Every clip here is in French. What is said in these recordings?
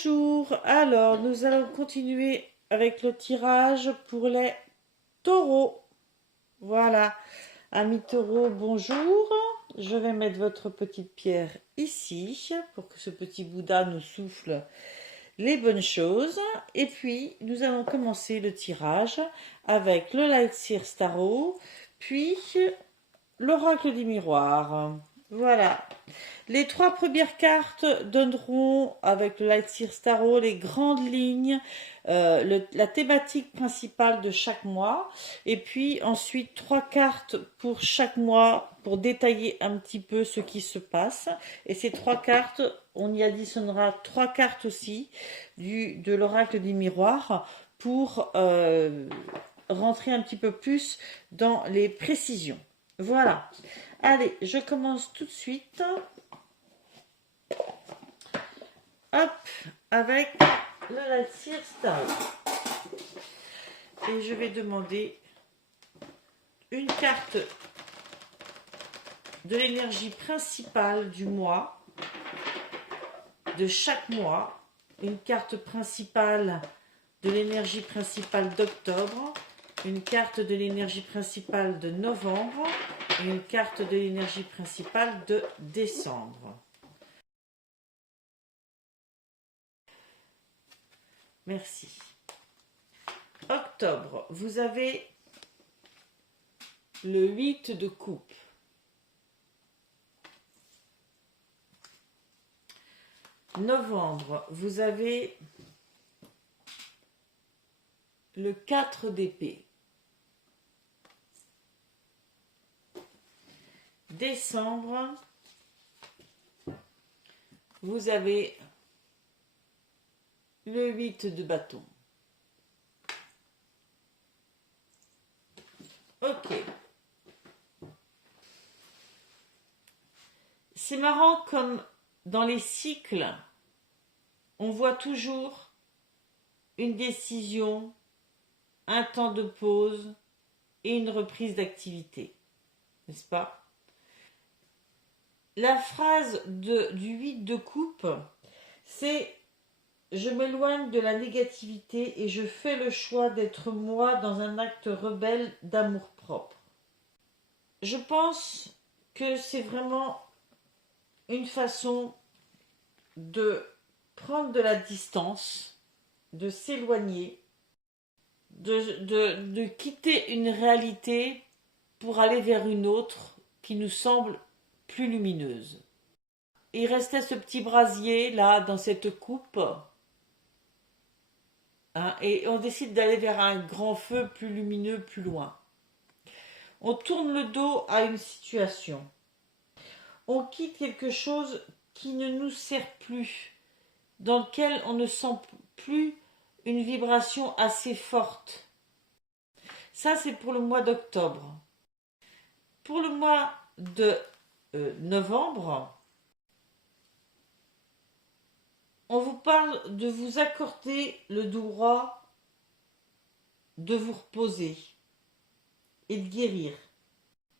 Bonjour, alors nous allons continuer avec le tirage pour les taureaux. Voilà, amis taureaux, bonjour. Je vais mettre votre petite pierre ici pour que ce petit Bouddha nous souffle les bonnes choses. Et puis, nous allons commencer le tirage avec le Light Seer Tarot, puis l'oracle du miroir. Voilà. Les trois premières cartes donneront, avec le Light Seer Tarot, les grandes lignes, la thématique principale de chaque mois. Et puis ensuite, trois cartes pour chaque mois pour détailler un petit peu ce qui se passe. Et ces trois cartes, on y additionnera trois cartes aussi de l'oracle du miroir pour rentrer un petit peu plus dans les précisions. Voilà. Allez, je commence tout de suite. Hop, avec le Light Seer Tarot. Et je vais demander une carte de l'énergie principale du mois, de chaque mois, une carte principale de l'énergie principale d'octobre, une carte de l'énergie principale de novembre et une carte de l'énergie principale de décembre. Merci. Octobre, vous avez le 8 de coupe. Novembre, vous avez le 4 d'épée. Décembre, vous avez le 8 de bâton. Ok. C'est marrant comme dans les cycles, on voit toujours une décision, un temps de pause et une reprise d'activité. N'est-ce pas? La phrase du 8 de coupe, c'est « Je m'éloigne de la négativité et je fais le choix d'être moi dans un acte rebelle d'amour-propre ». Je pense que c'est vraiment une façon de prendre de la distance, de s'éloigner, de quitter une réalité pour aller vers une autre qui nous semble plus lumineuse. Il restait ce petit brasier là dans cette coupe, hein, et on décide d'aller vers un grand feu plus lumineux plus loin. On tourne le dos à une situation. On quitte quelque chose qui ne nous sert plus, dans lequel on ne sent plus une vibration assez forte. Ça, c'est pour le mois d'octobre. Pour le mois de novembre, on vous parle de vous accorder le droit de vous reposer et de guérir.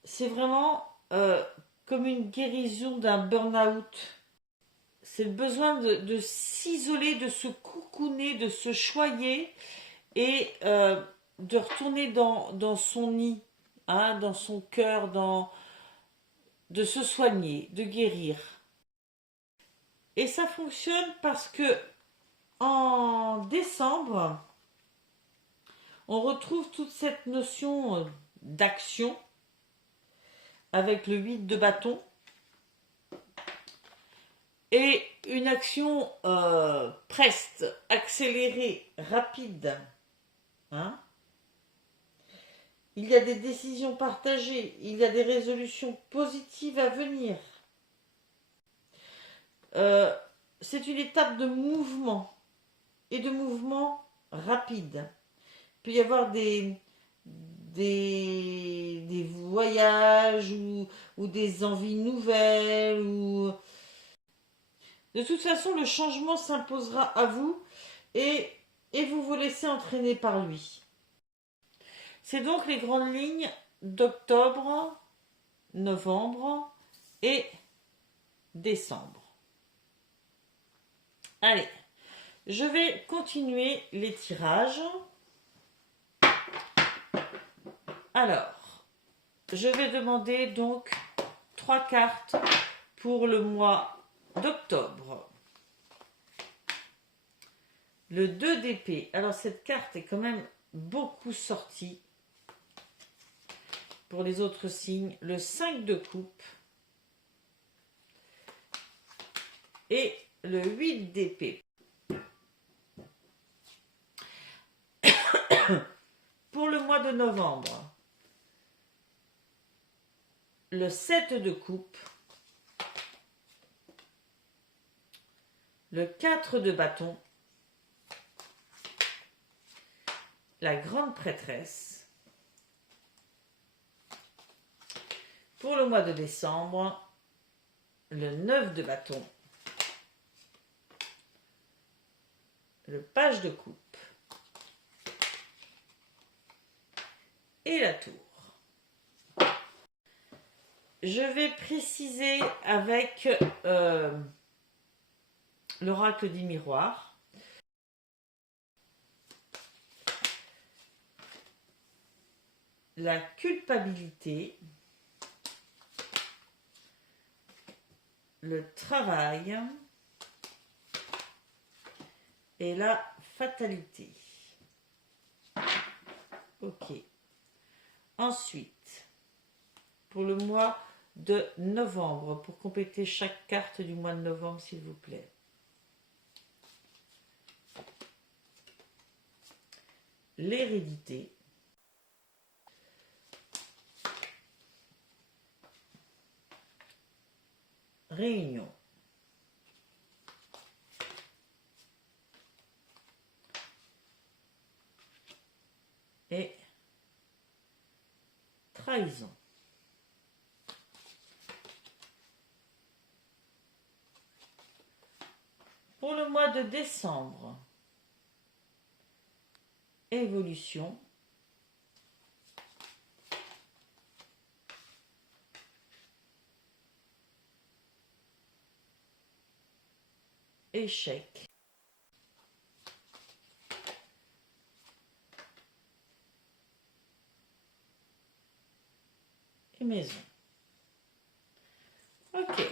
C'est vraiment comme une guérison d'un burn-out. C'est le besoin de s'isoler, de se cocooner, de se choyer et de retourner dans son nid, hein, dans son cœur, de se soigner, de guérir. Et ça fonctionne parce que en décembre, on retrouve toute cette notion d'action avec le 8 de bâton et une action preste, accélérée, rapide. Hein? Il y a des décisions partagées, il y a des résolutions positives à venir. C'est une étape de mouvement et de mouvement rapide. Il peut y avoir des voyages ou des envies nouvelles. De toute façon, le changement s'imposera à vous et vous vous laissez entraîner par lui. C'est donc les grandes lignes d'octobre, novembre et décembre. Allez, Je vais continuer les tirages. Alors, je vais demander donc 3 cartes pour le mois d'octobre. Le 2 d'épée. Alors, cette carte est quand même beaucoup sortie pour les autres signes. Le 5 de coupe et le 8 d'épée. Pour le mois de novembre, le 7 de coupe, le 4 de bâton, la grande prêtresse. Pour le mois de décembre, le 9 de bâton, le page de coupe et la tour. Je vais préciser avec l'oracle du miroir. La culpabilité, le travail et la fatalité. Ok. Ensuite, pour le mois de novembre, pour compléter chaque carte du mois de novembre, s'il vous plaît. L'hérédité. Réunion. Et trahison. Pour le mois de décembre, évolution. Échec. Et maison. Ok.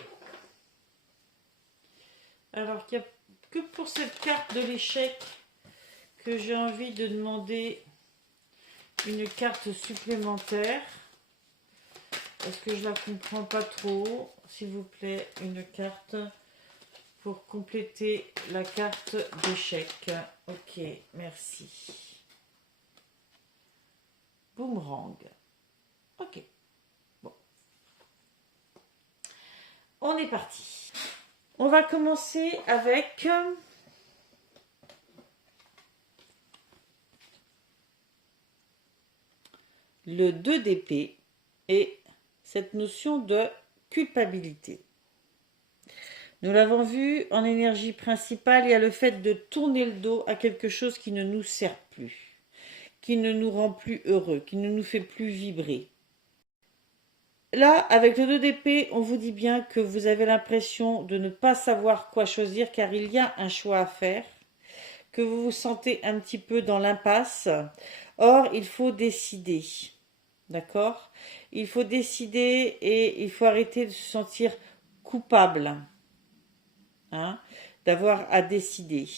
Alors qu'il n'y a que pour cette carte de l'échec que j'ai envie de demander une carte supplémentaire. Parce que je ne la comprends pas trop. S'il vous plaît, une carte pour compléter la carte d'échec. Ok, merci. Boomerang. Ok. Bon. On est parti. On va commencer avec le 2 d'épée et cette notion de culpabilité. Nous l'avons vu, en énergie principale, il y a le fait de tourner le dos à quelque chose qui ne nous sert plus, qui ne nous rend plus heureux, qui ne nous fait plus vibrer. Là, avec le 2 d'épée, on vous dit bien que vous avez l'impression de ne pas savoir quoi choisir car il y a un choix à faire, que vous vous sentez un petit peu dans l'impasse. Or, il faut décider. D'accord? Il faut décider et il faut arrêter de se sentir coupable. Hein, d'avoir à décider.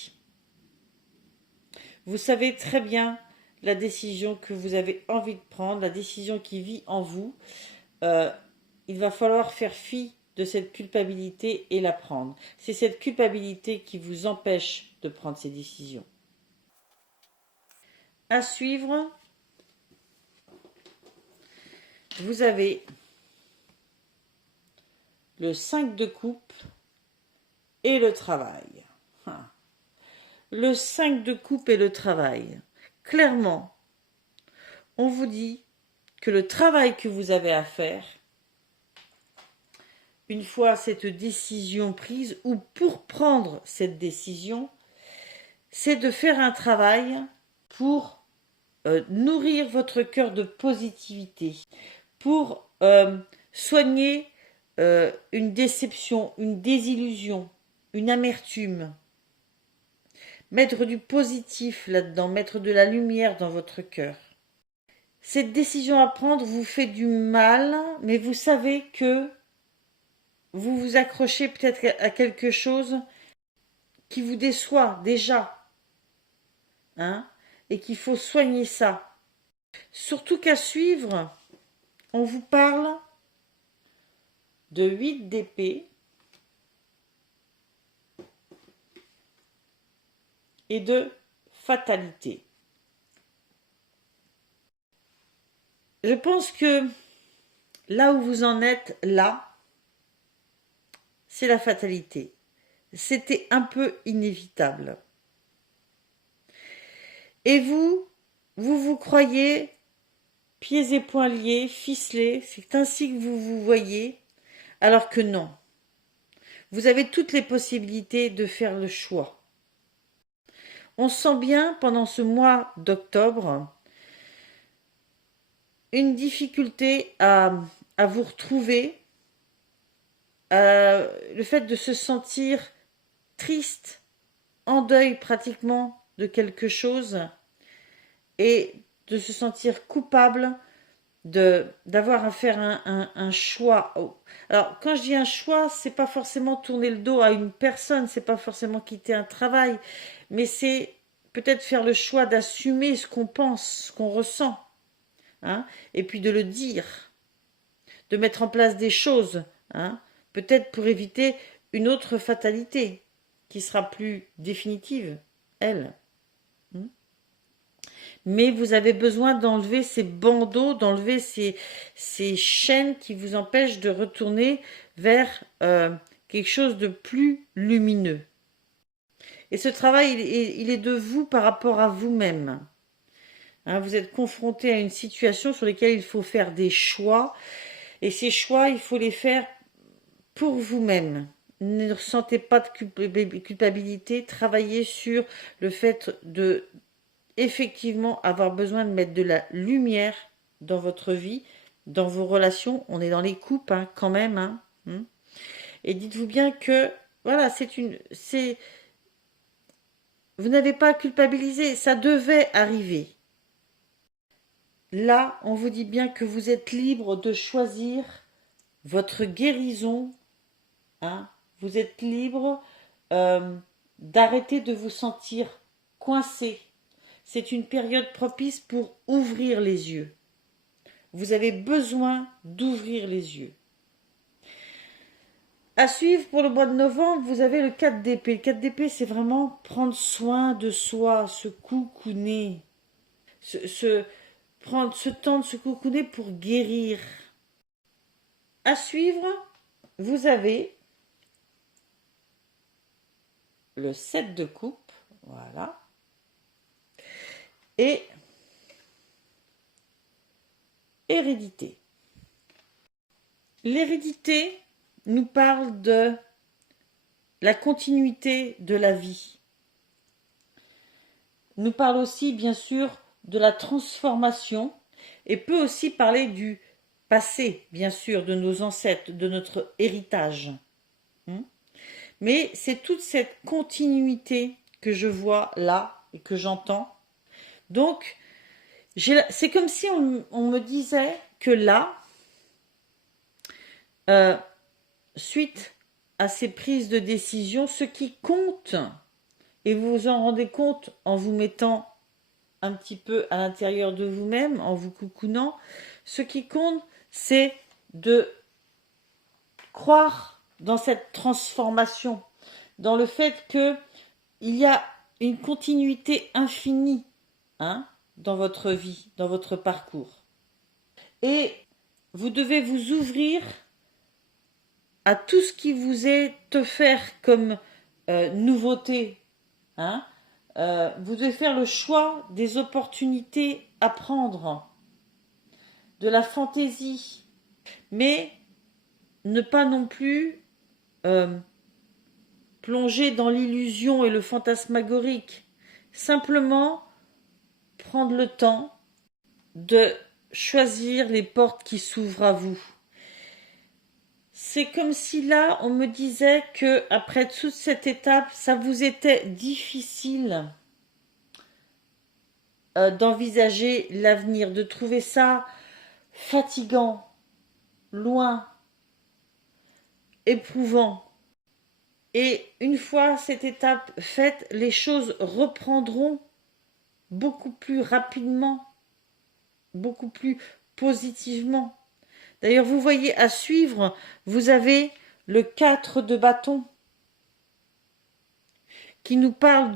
Vous savez très bien la décision que vous avez envie de prendre, la décision qui vit en vous. Il va falloir faire fi de cette culpabilité et la prendre. C'est cette culpabilité qui vous empêche de prendre ces décisions. À suivre, vous avez le 5 de coupe et le travail. Le 5 de coupe et le travail. Clairement, on vous dit que le travail que vous avez à faire, une fois cette décision prise, ou pour prendre cette décision, c'est de faire un travail pour nourrir votre cœur de positivité, pour soigner une déception, une désillusion, une amertume. mettre du positif là-dedans, mettre de la lumière dans votre cœur. Cette décision à prendre vous fait du mal, mais vous savez que vous vous accrochez peut-être à quelque chose qui vous déçoit déjà, hein, et qu'il faut soigner ça. Surtout qu'à suivre, on vous parle de 8 d'épée et de fatalité. Je pense que là où vous en êtes, là, c'est la fatalité. C'était un peu inévitable. Et vous croyez pieds et poings liés, ficelés, c'est ainsi que vous vous voyez, alors que non. Vous avez toutes les possibilités de faire le choix. On sent bien pendant ce mois d'octobre une difficulté à vous retrouver, le fait de se sentir triste, en deuil pratiquement de quelque chose et de se sentir coupable d'avoir à faire un choix. Alors, quand je dis un choix, c'est pas forcément tourner le dos à une personne, c'est pas forcément quitter un travail, mais c'est peut-être faire le choix d'assumer ce qu'on pense, ce qu'on ressent, hein, et puis de le dire, de mettre en place des choses, hein, peut-être pour éviter une autre fatalité qui sera plus définitive, elle. Mais vous avez besoin d'enlever ces bandeaux, d'enlever ces chaînes qui vous empêchent de retourner vers quelque chose de plus lumineux. Et ce travail, il est de vous par rapport à vous-même. Hein, vous êtes confronté à une situation sur laquelle il faut faire des choix. Et ces choix, il faut les faire pour vous-même. Ne ressentez pas de culpabilité. Travaillez sur le fait de effectivement avoir besoin de mettre de la lumière dans votre vie, dans vos relations. On est dans les couples, hein, quand même. Hein. Et dites-vous bien que, voilà, vous n'avez pas à culpabiliser, ça devait arriver. Là, on vous dit bien que vous êtes libre de choisir votre guérison. Hein. Vous êtes libre d'arrêter de vous sentir coincé. C'est une période propice pour ouvrir les yeux. Vous avez besoin d'ouvrir les yeux. À suivre pour le mois de novembre, vous avez le 4 d'épée. Le 4 d'épée, c'est vraiment prendre soin de soi, se coucouner. Prendre ce temps de se coucouner pour guérir. À suivre, vous avez le 7 de coupe. Voilà. Et hérédité. L'hérédité nous parle de la continuité de la vie. Nous parle aussi, bien sûr, de la transformation et peut aussi parler du passé, bien sûr, de nos ancêtres, de notre héritage. Mais c'est toute cette continuité que je vois là et que j'entends. Donc, c'est comme si on me disait que là, suite à ces prises de décision, ce qui compte, et vous vous en rendez compte en vous mettant un petit peu à l'intérieur de vous-même, en vous coucounant, ce qui compte, c'est de croire dans cette transformation, dans le fait que il y a une continuité infinie, hein, dans votre vie, dans votre parcours. Et vous devez vous ouvrir à tout ce qui vous est offert comme nouveauté. Hein. Vous devez faire le choix des opportunités à prendre, de la fantaisie, mais ne pas non plus plonger dans l'illusion et le fantasmagorique. Simplement prendre le temps de choisir les portes qui s'ouvrent à vous. C'est comme si là, on me disait que après toute cette étape, ça vous était difficile d'envisager l'avenir, de trouver ça fatigant, loin, éprouvant. Et une fois cette étape faite, les choses reprendront beaucoup plus rapidement, beaucoup plus positivement. D'ailleurs, vous voyez à suivre, vous avez le 4 de bâton qui nous parle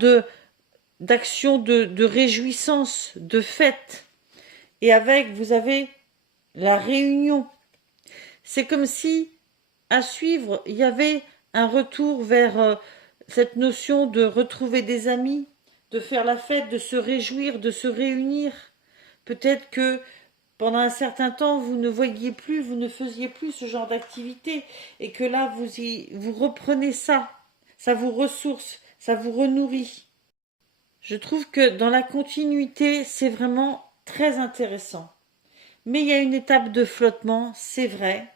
d'action de réjouissance, de fête. Et avec, vous avez la réunion. C'est comme si, à suivre, il y avait un retour vers cette notion de retrouver des amis, de faire la fête, de se réjouir, de se réunir. Peut-être que pendant un certain temps, vous ne voyiez plus, vous ne faisiez plus ce genre d'activité, et que là, vous reprenez ça. Ça vous ressource, ça vous renourrit. Je trouve que dans la continuité, c'est vraiment très intéressant. Mais il y a une étape de flottement, c'est vrai,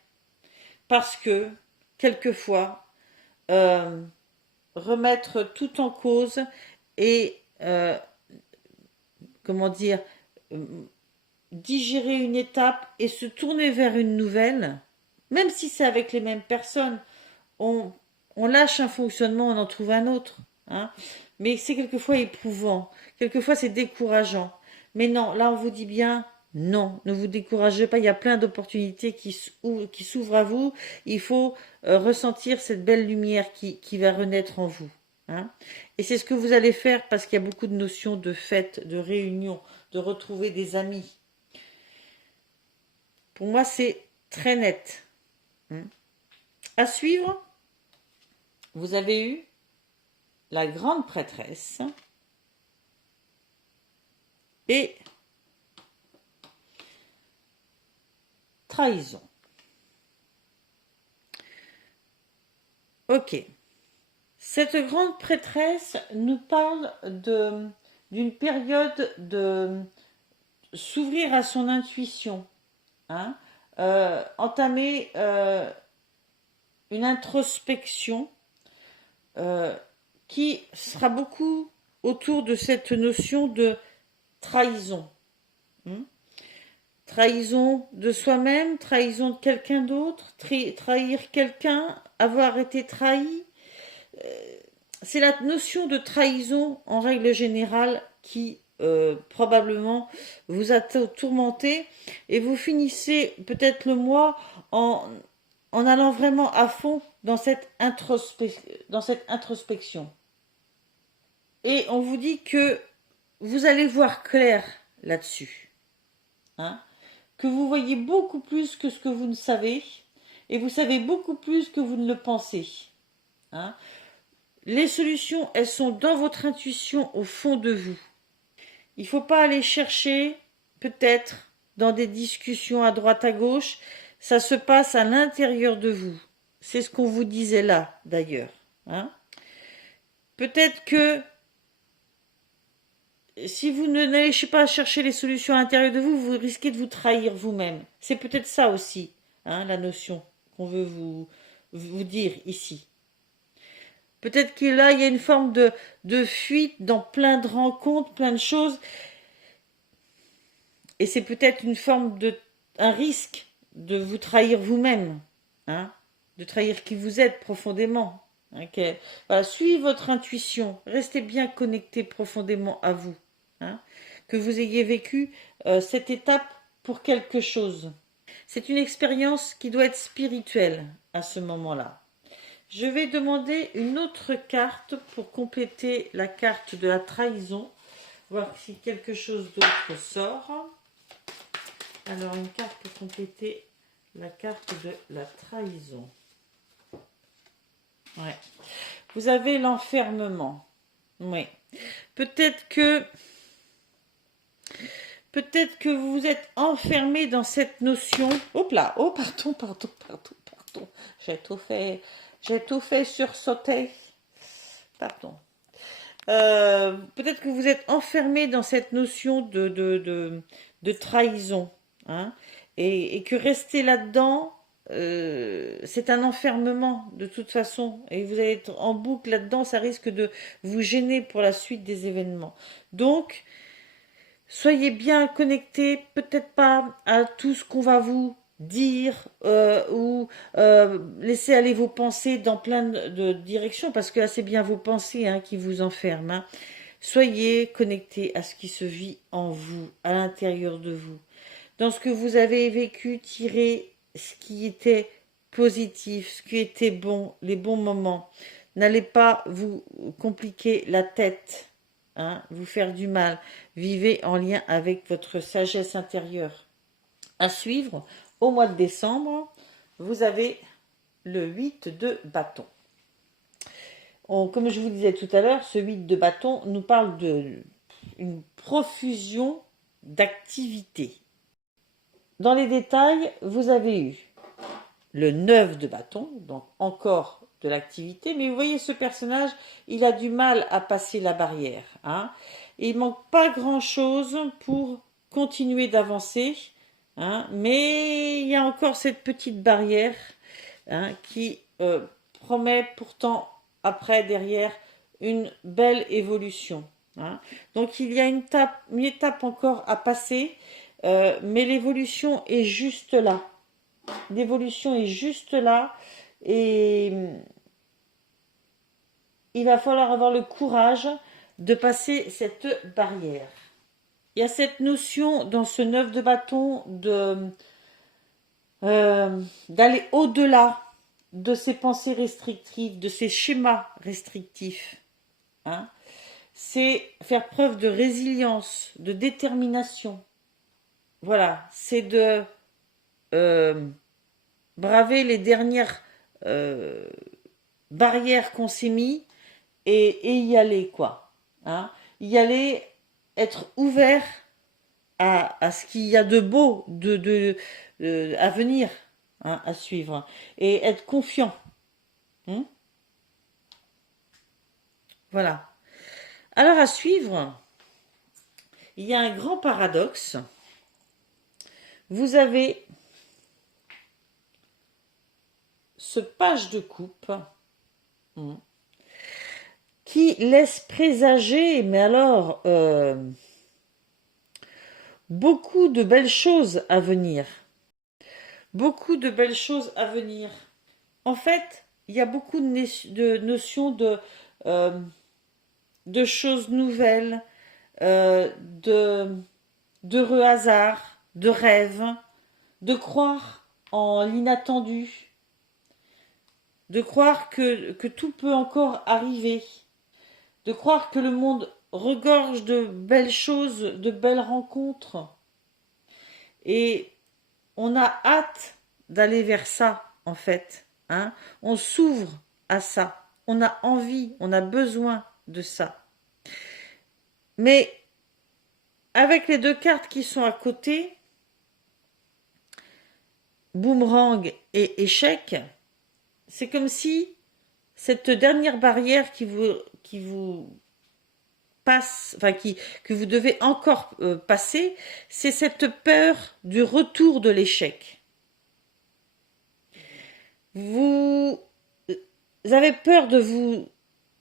parce que, quelquefois, remettre tout en cause et, comment dire, digérer une étape et se tourner vers une nouvelle, même si c'est avec les mêmes personnes, on, on lâche un fonctionnement, on en trouve un autre. Hein. Mais c'est quelquefois éprouvant, quelquefois c'est décourageant. Mais non, là on vous dit bien, non, ne vous découragez pas, il y a plein d'opportunités qui s'ouvrent à vous. Il faut ressentir cette belle lumière qui va renaître en vous. Hein. Et c'est ce que vous allez faire parce qu'il y a beaucoup de notions de fête, de réunion, de retrouver des amis. Pour moi, c'est très net. À suivre, vous avez eu la grande prêtresse et trahison. Ok. Cette grande prêtresse nous parle d'une période de s'ouvrir à son intuition, hein, entamer une introspection qui sera beaucoup autour de cette notion de trahison. Trahison de soi-même, trahison de quelqu'un d'autre, trahir quelqu'un, avoir été trahi. C'est la notion de trahison en règle générale qui probablement vous a tourmenté et vous finissez peut-être le mois en allant vraiment à fond dans cette introspection. Et on vous dit que vous allez voir clair là-dessus. Hein, que vous voyez beaucoup plus que ce que vous ne savez, et vous savez beaucoup plus que vous ne le pensez. Hein. Les solutions, elles sont dans votre intuition au fond de vous. Il ne faut pas aller chercher, peut-être, dans des discussions à droite à gauche, ça se passe à l'intérieur de vous. C'est ce qu'on vous disait là, d'ailleurs. Hein. Peut-être que si vous n'allez pas chercher les solutions à l'intérieur de vous, vous risquez de vous trahir vous-même. C'est peut-être ça aussi, hein, la notion qu'on veut vous dire ici. Peut-être que là, il y a une forme de fuite dans plein de rencontres, plein de choses. Et c'est peut-être une forme un risque de vous trahir vous-même, hein, de trahir qui vous êtes profondément. Okay. Voilà, suivez votre intuition, restez bien connecté profondément à vous. Hein, que vous ayez vécu cette étape pour quelque chose. C'est une expérience qui doit être spirituelle à ce moment-là. Je vais demander une autre carte pour compléter la carte de la trahison, voir si quelque chose d'autre sort. Alors, une carte pour compléter la carte de la trahison. Ouais. Vous avez l'enfermement. Oui. Peut-être que vous vous êtes enfermé dans cette notion. Hop là, oh pardon. J'ai tout fait sursauter. Pardon. Peut-être que vous êtes enfermé dans cette notion de trahison. Hein, et que rester là-dedans, c'est un enfermement de toute façon, et vous allez être en boucle là-dedans, ça risque de vous gêner pour la suite des événements. Donc, soyez bien connectés, peut-être pas à tout ce qu'on va vous dire ou laisser aller vos pensées dans plein de directions, parce que là, c'est bien vos pensées hein, qui vous enferment. Hein. Soyez connectés à ce qui se vit en vous, à l'intérieur de vous. Dans ce que vous avez vécu, tirez ce qui était positif, ce qui était bon, les bons moments. N'allez pas vous compliquer la tête, hein, vous faire du mal. Vivez en lien avec votre sagesse intérieure. À suivre, au mois de décembre, vous avez le 8 de bâton. Comme je vous disais tout à l'heure, ce 8 de bâton nous parle d'une profusion d'activités. Dans les détails, vous avez eu le 9 de bâton, donc encore de l'activité, mais vous voyez ce personnage, il a du mal à passer la barrière. Hein. Et il manque pas grand-chose pour continuer d'avancer, hein, mais il y a encore cette petite barrière hein, qui promet pourtant après, derrière, une belle évolution. Hein. Donc il y a une étape encore à passer, mais l'évolution est juste là. L'évolution est juste là et il va falloir avoir le courage de passer cette barrière. Il y a cette notion dans ce 9 de bâton d'aller au-delà de ces pensées restrictives, de ces schémas restrictifs. Hein. C'est faire preuve de résilience, de détermination. Voilà, c'est de braver les dernières barrières qu'on s'est mis et y aller, quoi. Hein. Y aller, être ouvert à ce qu'il y a de beau à venir, hein, à suivre, et être confiant. Hein. Voilà. Alors à suivre, il y a un grand paradoxe. Vous avez ce page de coupe qui laisse présager, mais alors, beaucoup de belles choses à venir. Beaucoup de belles choses à venir. En fait, il y a beaucoup de notions de choses nouvelles, d'heureux hasards, de rêves, de croire en l'inattendu, de croire que tout peut encore arriver, de croire que le monde regorge de belles choses, de belles rencontres. Et on a hâte d'aller vers ça, en fait. Hein. On s'ouvre à ça. On a envie, on a besoin de ça. Mais avec les deux cartes qui sont à côté, boomerang et échec, c'est comme si cette dernière barrière qui vous passe, enfin que vous devez encore passer, c'est cette peur du retour de l'échec. Vous avez peur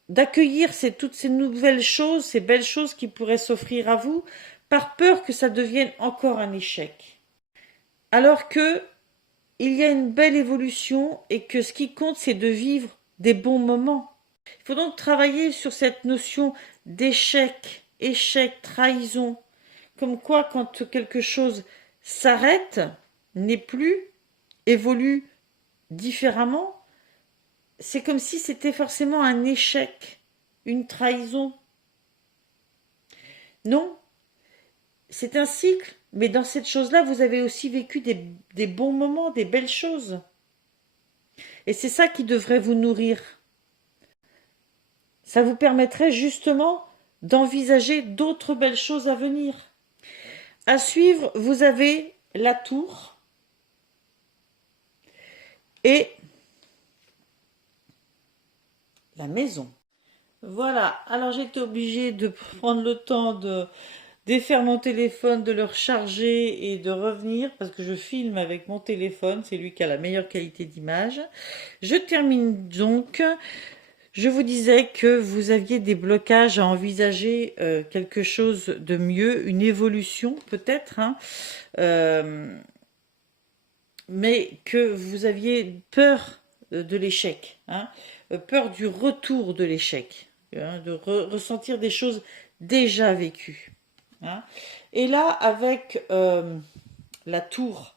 d'accueillir toutes ces nouvelles choses, ces belles choses qui pourraient s'offrir à vous, par peur que ça devienne encore un échec. Alors que il y a une belle évolution et que ce qui compte, c'est de vivre des bons moments. Il faut donc travailler sur cette notion d'échec, échec, trahison. Comme quoi, quand quelque chose s'arrête, n'est plus, évolue différemment, c'est comme si c'était forcément un échec, une trahison. Non, c'est un cycle, mais dans cette chose-là, vous avez aussi vécu des bons moments, des belles choses. Et c'est ça qui devrait vous nourrir. Ça vous permettrait justement d'envisager d'autres belles choses à venir. À suivre, vous avez la tour et la maison. Voilà, alors j'étais obligée de prendre le temps défaire mon téléphone, de le recharger et de revenir, parce que je filme avec mon téléphone, c'est lui qui a la meilleure qualité d'image. Je termine donc. Je vous disais que vous aviez des blocages à envisager quelque chose de mieux, une évolution peut-être, hein, mais que vous aviez peur de l'échec, hein, peur du retour de l'échec, hein, de ressentir des choses déjà vécues. Hein. Et là, avec la tour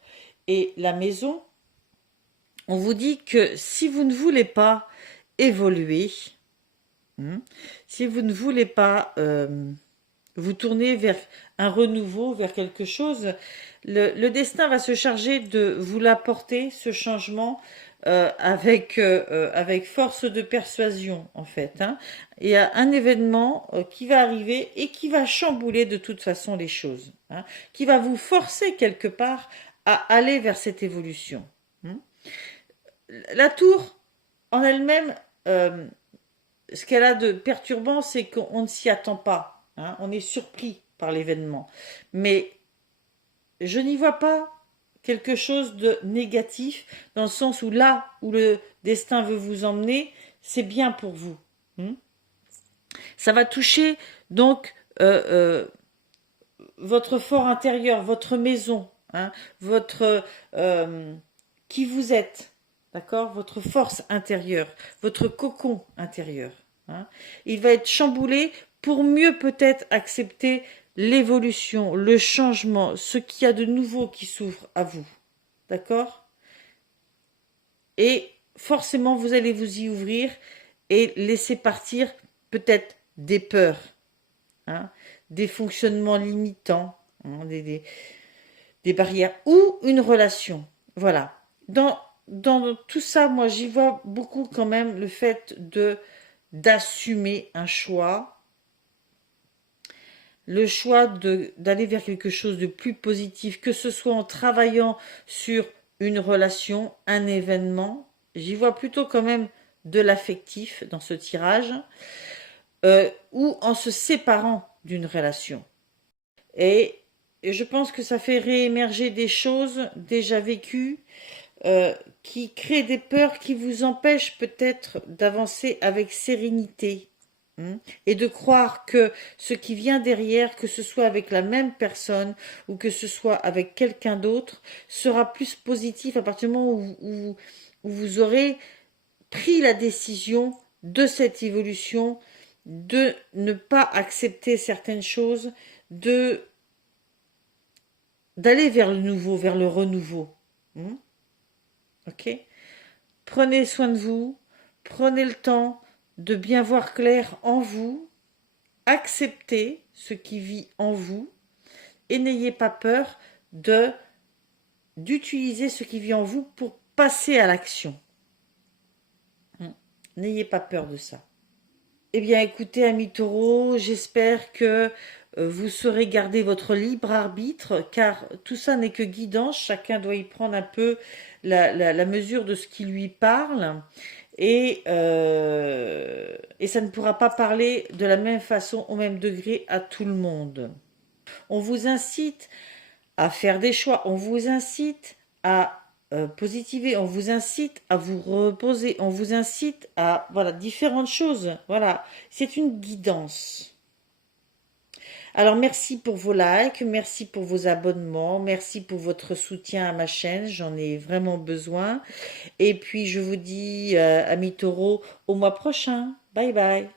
et la maison, on vous dit que si vous ne voulez pas évoluer, si vous ne voulez pas vous tourner vers un renouveau, vers quelque chose, le destin va se charger de vous l'apporter, ce changement, avec force de persuasion, en fait. Hein. Il y a un événement qui va arriver et qui va chambouler de toute façon les choses, hein, qui va vous forcer quelque part à aller vers cette évolution. La tour, en elle-même, ce qu'elle a de perturbant, c'est qu'on ne s'y attend pas. Hein, on est surpris par l'événement. Mais je n'y vois pas quelque chose de négatif, dans le sens où là où le destin veut vous emmener, c'est bien pour vous. Ça va toucher donc votre fort intérieur, votre maison, hein, votre qui vous êtes, d'accord, votre force intérieure, votre cocon intérieur. Hein. Il va être chamboulé pour mieux peut-être accepter l'évolution, le changement, ce qu'il y a de nouveau qui s'ouvre à vous. D'accord? Et forcément, vous allez vous y ouvrir et laisser partir peut-être des peurs, hein, des fonctionnements limitants, hein, des barrières ou une relation. Voilà. Dans tout ça, moi, j'y vois beaucoup quand même le fait d'assumer un choix, le choix d'aller vers quelque chose de plus positif, que ce soit en travaillant sur une relation, un événement. J'y vois plutôt quand même de l'affectif dans ce tirage, ou en se séparant d'une relation. Et je pense que ça fait réémerger des choses déjà vécues, qui créent des peurs qui vous empêchent peut-être d'avancer avec sérénité. Et de croire que ce qui vient derrière, que ce soit avec la même personne ou que ce soit avec quelqu'un d'autre, sera plus positif à partir du moment où vous aurez pris la décision de cette évolution, de ne pas accepter certaines choses, d'aller vers le nouveau, vers le renouveau. Ok ? Prenez soin de vous, prenez le temps de bien voir clair en vous, acceptez ce qui vit en vous et n'ayez pas peur d'utiliser ce qui vit en vous pour passer à l'action. N'ayez pas peur de ça. Eh bien, écoutez, amis taureaux, j'espère que vous saurez garder votre libre arbitre, car tout ça n'est que guidance, chacun doit y prendre un peu la mesure de ce qui lui parle, et ça ne pourra pas parler de la même façon, au même degré à tout le monde. On vous incite à faire des choix, on vous incite à positiver, on vous incite à vous reposer, on vous incite à, voilà, différentes choses. Voilà, c'est une guidance. Alors merci pour vos likes, merci pour vos abonnements, merci pour votre soutien à ma chaîne, j'en ai vraiment besoin. Et puis je vous dis, amis taureaux, au mois prochain. Bye bye.